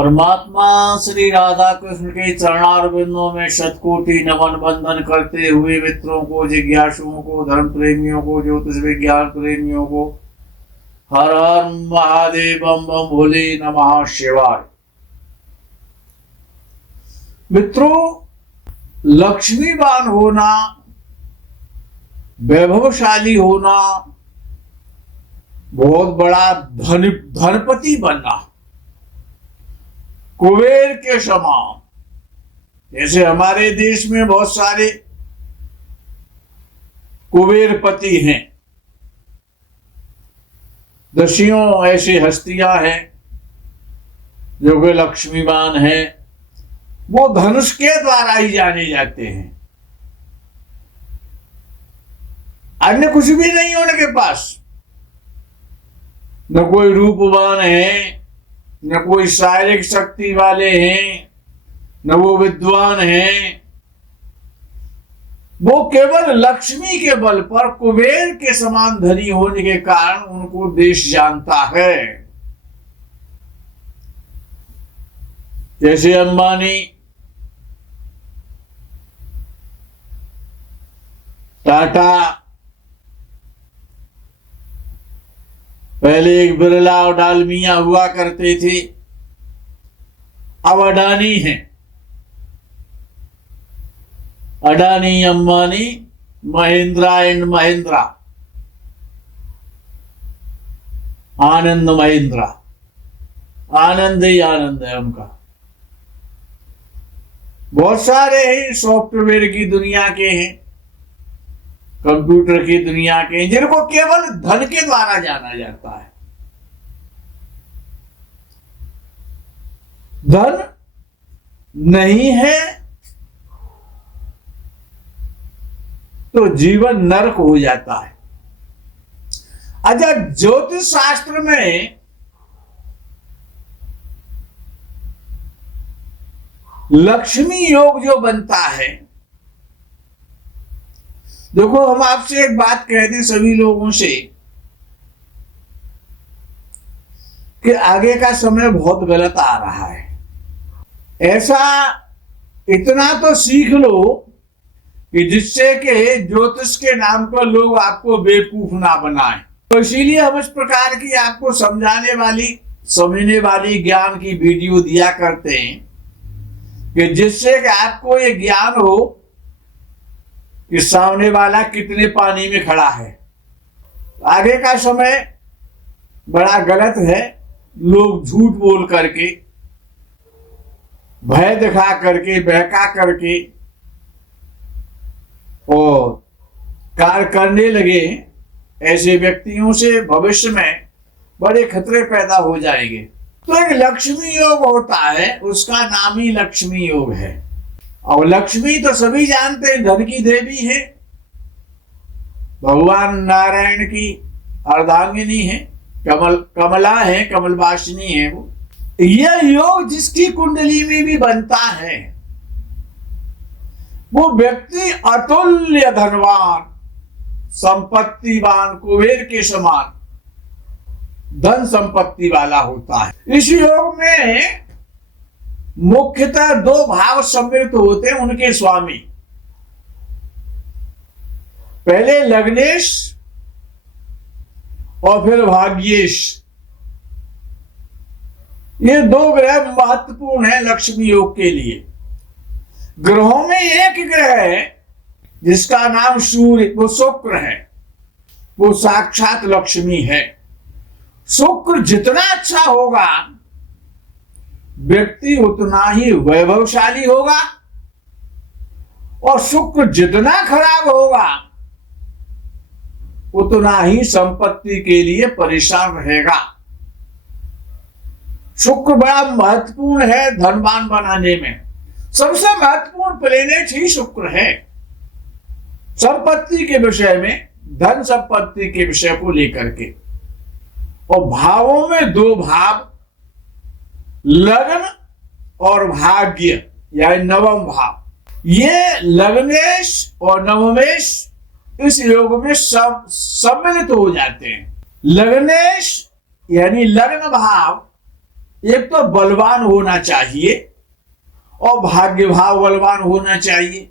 परमात्मा श्री राधा कृष्ण के चरणारविंदों में शतकोटि नमन बंदन करते हुए मित्रों को, जिज्ञासुओं को, धर्म प्रेमियों को, ज्योतिष विज्ञान प्रेमियों को हर हर महादेव बम बम भोले नमः शिवाय। मित्रों, लक्ष्मीवान होना, वैभवशाली होना, बहुत बड़ा धनपति बनना, कुबेर के समान। जैसे हमारे देश में बहुत सारे कुबेरपति हैं, दसियों ऐसी हस्तियां हैं जो कि लक्ष्मीवान हैं। वो धनुष के द्वारा ही जाने जाते हैं, अन्य कुछ भी नहीं उनके पास। न कोई रूपवान है, न कोई शारीरिक शक्ति वाले हैं, न वो विद्वान हैं। वो केवल लक्ष्मी के बल पर कुबेर के समान धनी होने के कारण उनको देश जानता है। जैसे अंबानी, टाटा, पहले एक बिरला और डालमिया हुआ करते थे, अब अडानी है। अडानी, अंबानी, महिंद्रा एंड महिंद्रा, आनंद महिंद्रा, आनंद ही आनंद है उनका। बहुत सारे हैं, सॉफ्टवेयर की दुनिया के हैं, कंप्यूटर की दुनिया के, जिनको केवल धन के द्वारा जाना जाता है। धन नहीं है तो जीवन नरक हो जाता है। अच्छा, ज्योतिष शास्त्र में लक्ष्मी योग जो बनता है, देखो हम आपसे एक बात कह दें सभी लोगों से कि आगे का समय बहुत गलत आ रहा है। ऐसा इतना तो सीख लो कि जिससे कि ज्योतिष के नाम पर लोग आपको बेवकूफ ना बनाएं। तो इसीलिए हम इस प्रकार की आपको समझाने वाली, समझने वाली ज्ञान की वीडियो दिया करते हैं कि जिससे कि आपको ये ज्ञान हो कि सामने वाला कितने पानी में खड़ा है। आगे का समय बड़ा गलत है। लोग झूठ बोल करके, भय दिखा करके, बहका करके और कार्य करने लगे। ऐसे व्यक्तियों से भविष्य में बड़े खतरे पैदा हो जाएंगे। तो एक लक्ष्मी योग होता है, उसका नाम ही लक्ष्मी योग है। और लक्ष्मी तो सभी जानते हैं, धन की देवी है, भगवान नारायण की अर्धांगिनी है, कमला है, कमलवासिनी है वो। यह योग जिसकी कुंडली में भी बनता है, वो व्यक्ति अतुल्य धनवान, संपत्तिवान, कुबेर के समान धन संपत्ति वाला होता है। इस योग में मुख्यतः दो भाव सम्मिलित होते हैं उनके स्वामी। पहले लग्नेश और फिर भाग्येश। ये दो ग्रह महत्वपूर्ण है लक्ष्मी योग के लिए। ग्रहों में एक ग्रह है जिसका नाम सूर्य, वो शुक्र है, वो साक्षात लक्ष्मी है। शुक्र जितना अच्छा होगा व्यक्ति उतना ही वैभवशाली होगा, और शुक्र जितना खराब होगा उतना ही संपत्ति के लिए परेशान रहेगा। शुक्र बड़ा महत्वपूर्ण है धनवान बनाने में। सबसे महत्वपूर्ण प्लेनेट ही शुक्र है संपत्ति के विषय में, धन संपत्ति के विषय को लेकर के। और भावों में दो भाव, लग्न और भाग्य, यानी नवम भाव। ये लग्नेश और नवमेश इस योग में सम्मिलित हो जाते हैं। लग्नेश यानी लग्न भाव एक तो बलवान होना चाहिए और भाग्य भाव बलवान होना चाहिए।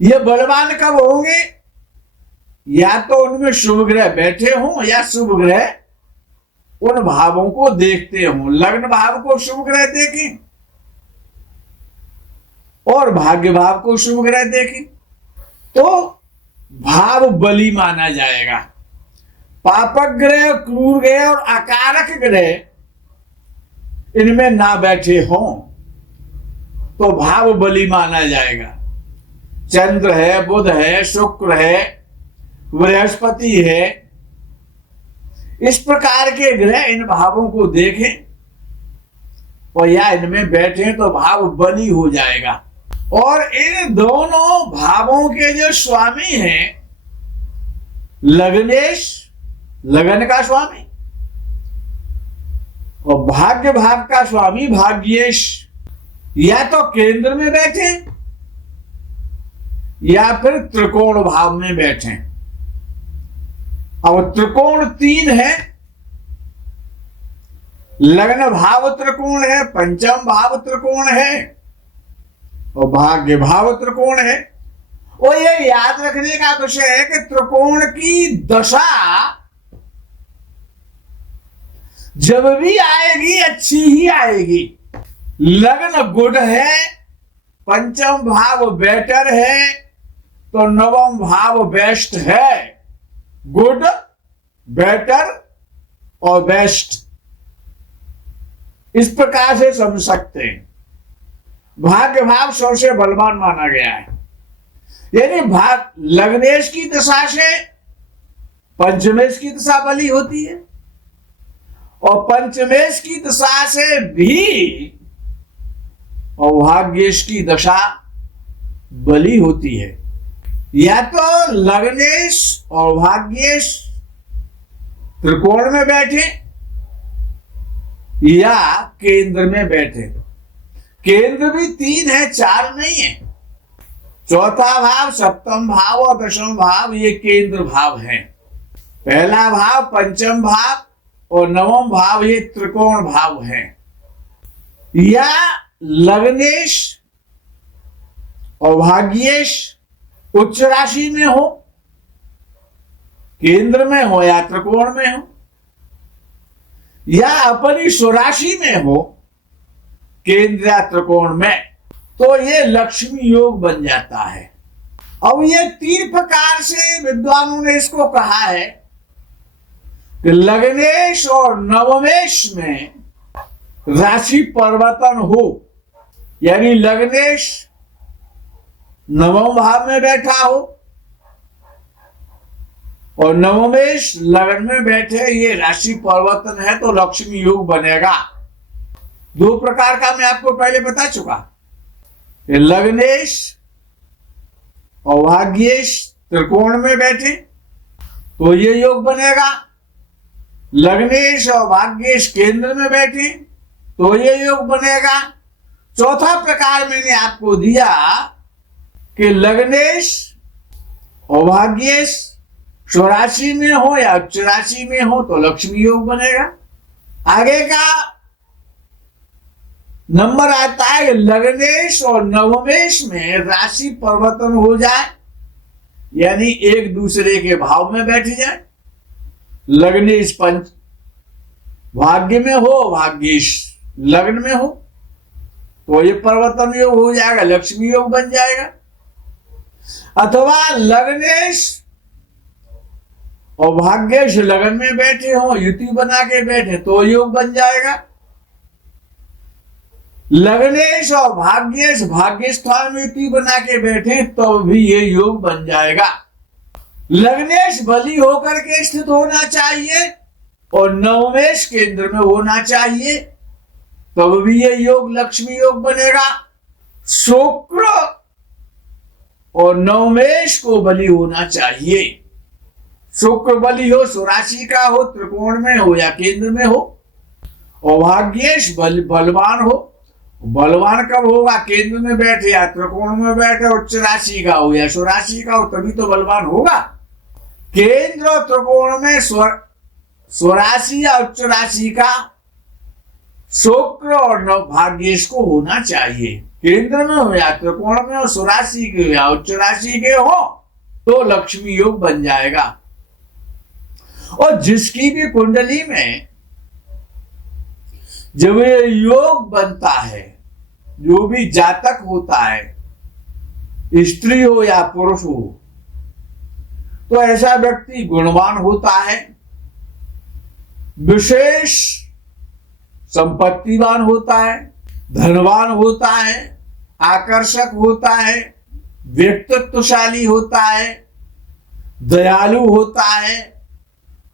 ये बलवान कब होंगे? या तो उनमें शुभ ग्रह बैठे हों या शुभ ग्रह उन भावों को देखते हों। लग्न भाव को शुभ ग्रह देखें और भाग्य भाव को शुभ ग्रह देखें तो भाव बली माना जाएगा। पापक ग्रह, क्रूर ग्रह और अकारक ग्रह इनमें ना बैठे हों तो भाव बली माना जाएगा। चंद्र है, बुध है, शुक्र है, बृहस्पति है, इस प्रकार के ग्रह इन भावों को देखें और या इनमें बैठे तो भाव बली हो जाएगा। और इन दोनों भावों के जो स्वामी हैं, लग्नेश लगन का स्वामी और भाग्य भाव का स्वामी भाग्येश, या तो केंद्र में बैठे या फिर त्रिकोण भाव में बैठे। अब त्रिकोण 3 है, लग्न भाव त्रिकोण है, पंचम भाव त्रिकोण है और भाग्य भाव त्रिकोण है। और ये याद रखने का विषय है कि त्रिकोण की दशा जब भी आएगी अच्छी ही आएगी। लग्न गुड है, पंचम भाव बेटर है तो नवम भाव बेस्ट है। गुड, बेटर और बेस्ट, इस प्रकार से समझ सकते हैं। भाग्य भाव सबसे बलवान माना गया है, यानी भाग लग्नेश की दशा से पंचमेश की दशा बली होती है और पंचमेश की दशा से भी और भाग्येश की दशा बली होती है। या तो लग्नेश और भाग्येश त्रिकोण में बैठे या केंद्र में बैठे। केंद्र भी 3 है, 4 नहीं है। चौथा भाव, सप्तम भाव और दशम भाव ये केंद्र भाव है। पहला भाव पंचम भाव और नवम भाव ये त्रिकोण भाव है। या लग्नेश और भाग्येश उच्च राशि में हो, केंद्र में हो या त्रिकोण में हो, या अपनी स्वराशि में हो, केंद्र या त्रिकोण में, तो ये लक्ष्मी योग बन जाता है। अब ये 3 प्रकार से विद्वानों ने इसको कहा है कि लग्नेश और नवमेश में राशि परिवर्तन हो, यानी लग्नेश नवम भाव में बैठा हो और नवमेश लगन में बैठे, ये राशि परिवर्तन है तो लक्ष्मी योग बनेगा। 2 प्रकार का मैं आपको पहले बता चुका। लग्नेश और भाग्येश त्रिकोण में बैठे तो ये योग बनेगा। लग्नेश और भाग्येश केंद्र में बैठे तो ये योग बनेगा। चौथा प्रकार मैंने आपको दिया कि लग्नेश और भाग्येश स्वराशि में हो या उच्च राशि में हो तो लक्ष्मी योग बनेगा। आगे का नंबर आता है लग्नेश और नवमेश में राशि परिवर्तन हो जाए, यानी एक दूसरे के भाव में बैठ जाए। लग्नेश पंच भाग्य में हो, भाग्येश लग्न में हो तो ये परिवर्तन योग हो जाएगा, लक्ष्मी योग बन जाएगा। अथवा लग्नेश और भाग्येश लगन में बैठे हो, युति बना के बैठे तो योग बन जाएगा। लग्नेश और भाग्येश भाग्य स्थान में युति बना के बैठे तो भी ये योग बन जाएगा। लग्नेश बली होकर के स्थित होना चाहिए और नवमेश केंद्र में होना चाहिए तब भी ये योग लक्ष्मी योग बनेगा। शुक्र और नवमेश को बली होना चाहिए। शुक्र बली हो, स्वराशि का हो, त्रिकोण में हो या केंद्र में हो, और भाग्येश बलवान हो। बलवान कब होगा? केंद्र में बैठे या त्रिकोण में बैठे, उच्च राशि का हो या स्वराशि का हो, तभी तो बलवान होगा। केंद्र और त्रिकोण में स्वराशि या उच्च राशि का शुक्र और नव भाग्य इसको होना चाहिए। केंद्र में हो या त्रिकोण में हो, स्वराशि के हो या उच्च राशि के हो, तो लक्ष्मी योग बन जाएगा। और जिसकी भी कुंडली में जब ये योग बनता है, जो भी जातक होता है, स्त्री हो या पुरुष हो, तो ऐसा व्यक्ति गुणवान होता है, विशेष संपत्तिवान होता है, धनवान होता है, आकर्षक होता है, व्यक्तित्वशाली होता है, दयालु होता है,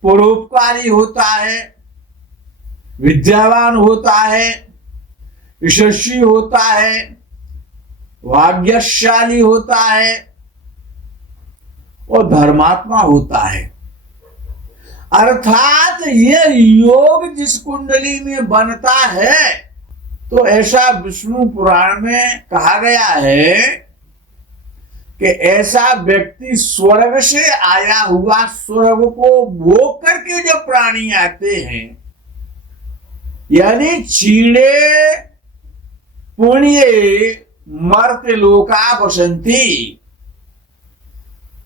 परोपकारी होता है, विद्यावान होता है, यशस्वी होता है, भाग्यशाली होता है और धर्मात्मा होता है। अर्थात ये योग जिस कुंडली में बनता है, तो ऐसा विष्णु पुराण में कहा गया है कि ऐसा व्यक्ति स्वर्ग से आया हुआ, स्वर्ग को भोग करके जो प्राणी आते हैं, यानी चीड़े पुण्य मर्त्य लोका बसंती,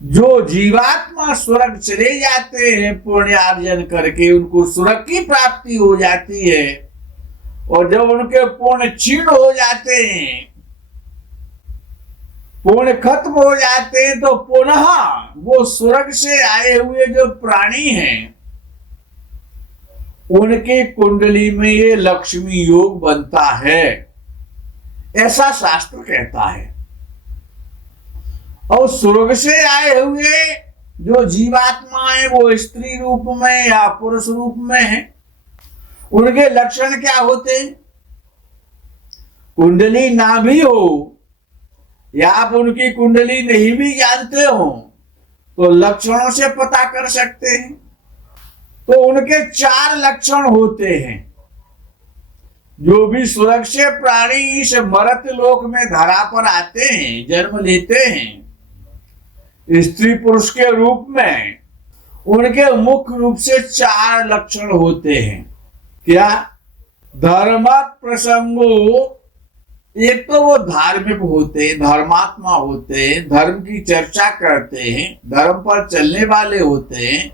जो जीवात्मा स्वर्ग चले जाते हैं पुण्यार्जन करके, उनको स्वर्ग की प्राप्ति हो जाती है। और जब उनके पुण्य क्षीण हो जाते हैं, पुण्य खत्म हो जाते हैं, तो पुनः वो स्वर्ग से आए हुए जो प्राणी हैं, उनके कुंडली में ये लक्ष्मी योग बनता है, ऐसा शास्त्र कहता है। और स्वर्ग से आए हुए जो जीवात्मा है, वो स्त्री रूप में या पुरुष रूप में है, उनके लक्षण क्या होते हैं? कुंडली ना भी हो या आप उनकी कुंडली नहीं भी जानते हो, तो लक्षणों से पता कर सकते हैं। तो उनके 4 लक्षण होते हैं। जो भी स्वर्ग से प्राणी इस मर्त्य लोक में धरा पर आते हैं, जन्म लेते हैं स्त्री पुरुष के रूप में, उनके मुख्य रूप से 4 लक्षण होते हैं। क्या? धर्म प्रसंगो, एक तो वो धार्मिक होते, धर्मात्मा होते, धर्म की चर्चा करते हैं, धर्म पर चलने वाले होते हैं,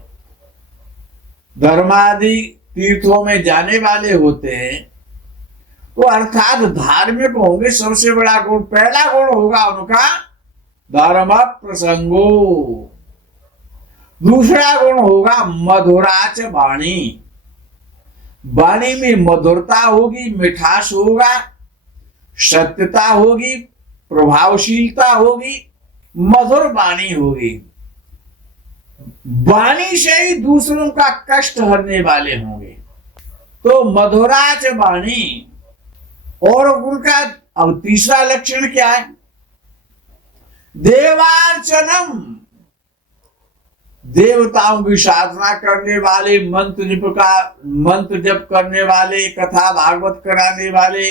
धर्मादि तीर्थों में जाने वाले होते हैं। तो अर्थात धार्मिक होंगे। सबसे बड़ा गुण, पहला गुण होगा उनका धर्म प्रसंगो। दूसरा गुण होगा मधुराच वाणी, वाणी में मधुरता होगी, मिठास होगा, सत्यता होगी, प्रभावशीलता होगी, मधुर वाणी होगी। वाणी से ही दूसरों का कष्ट हरने वाले होंगे। तो मधुराच वाणी। और उनका अब तीसरा लक्षण क्या है? देवार्चनम, देवताओं की साधना करने वाले, मंत्र जप करने वाले, कथा भागवत कराने वाले,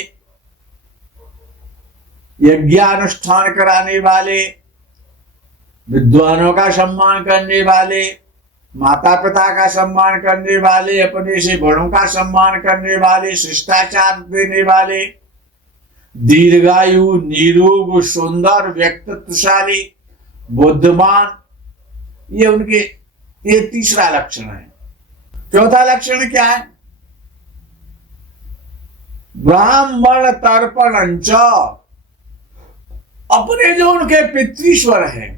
यज्ञानुष्ठान कराने वाले, विद्वानों का सम्मान करने वाले, माता पिता का सम्मान करने वाले, अपने से बड़ों का सम्मान करने वाले, शिष्टाचार देने वाले, दीर्घायु, निरोग, सुंदर, व्यक्तित्वशाली, बुद्धिमान, ये उनके ये तीसरा लक्षण है। चौथा लक्षण क्या है? ब्राह्मण तर्पण, अपने जो उनके पितृश्वर हैं,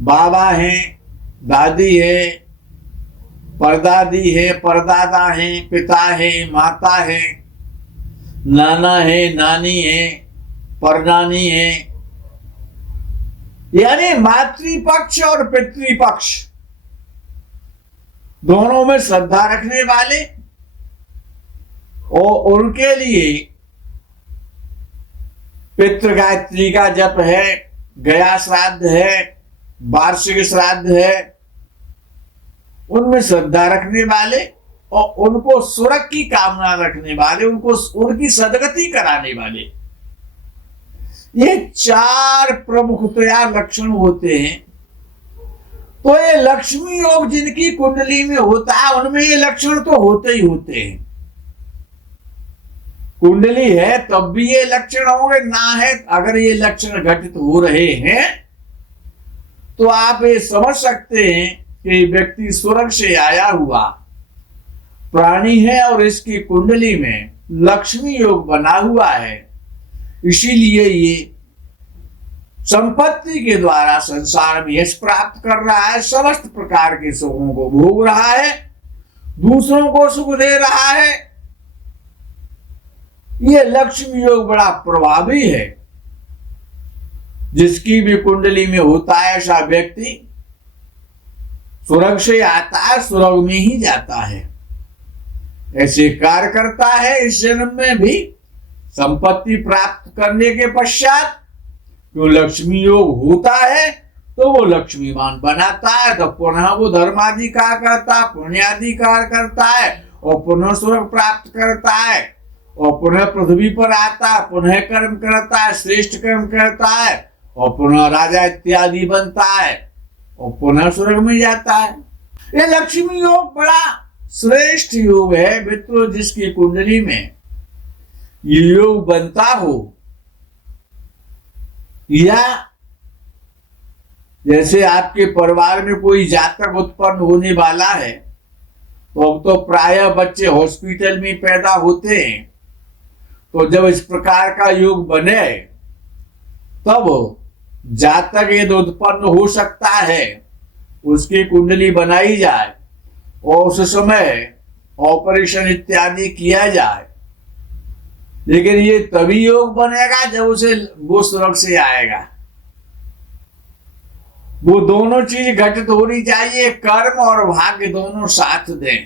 बाबा हैं, दादी है, परदादी है, परदादा हैं, पिता है, माता है, नाना है, नानी है, परनानी है, यानी मातृपक्ष और पितृपक्ष दोनों में श्रद्धा रखने वाले, और उनके लिए पितृ गायत्री का जप है, गया श्राद्ध है, वार्षिक श्राद्ध है, उनमें श्रद्धा रखने वाले और उनको स्वर्ग की कामना रखने वाले, उनको उनकी सदगति कराने वाले, ये 4 प्रमुखतया लक्षण होते हैं। तो ये लक्ष्मी योग जिनकी कुंडली में होता है, उनमें ये लक्षण तो होते ही होते हैं। कुंडली है तब भी ये लक्षण होंगे, ना है अगर ये लक्षण घटित हो रहे हैं तो आप ये समझ सकते हैं कि व्यक्ति स्वर्ग से आया हुआ प्राणी है और इसकी कुंडली में लक्ष्मी योग बना हुआ है, इसीलिए ये संपत्ति के द्वारा संसार में यश प्राप्त कर रहा है, समस्त प्रकार के सुखों को भोग रहा है, दूसरों को सुख दे रहा है। ये लक्ष्मी योग बड़ा प्रभावी है। जिसकी भी कुंडली में होता है ऐसा व्यक्ति स्वर्ग से आता है, स्वर्ग में ही जाता है, ऐसे कार्य करता है। इस जन्म में भी संपत्ति प्राप्त करने के पश्चात जो लक्ष्मी योग होता है तो वो लक्ष्मीवान बनाता है, तो पुनः वो धर्माधिकार करता है, पुण्याधिकार करता है और पुनः स्वर्ग प्राप्त करता है और पुनः पृथ्वी पर आता है, पुनः कर्म करता है, श्रेष्ठ कर्म करता है और पुनः राजा इत्यादि बनता है और पुनः स्वर्ग में जाता है। ये लक्ष्मी योग बड़ा श्रेष्ठ योग है मित्रों। जिसकी कुंडली में ये योग बनता हो, या जैसे आपके परिवार में कोई जातक उत्पन्न होने वाला है तो अब तो प्रायः बच्चे हॉस्पिटल में पैदा होते हैं, तो जब इस प्रकार का योग बने तब जातक यदि उत्पन्न हो सकता है, उसकी कुंडली बनाई जाए और उस समय ऑपरेशन इत्यादि किया जाए। लेकिन ये तभी योग बनेगा जब उसे वो स्वर्ग से आएगा। वो दोनों चीज घटित होनी चाहिए, कर्म और भाग्य दोनों साथ दें,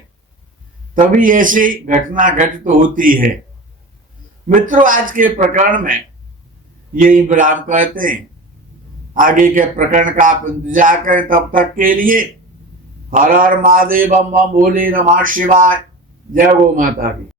तभी ऐसी घटना घटित होती है। मित्रों, आज के प्रकरण में यही विराम करते हैं। आगे के प्रकरण का आप इंतजार करें। तब तक के लिए हर हर महादेव, बम बम भोले, नमः शिवाय। जय गौ माता की।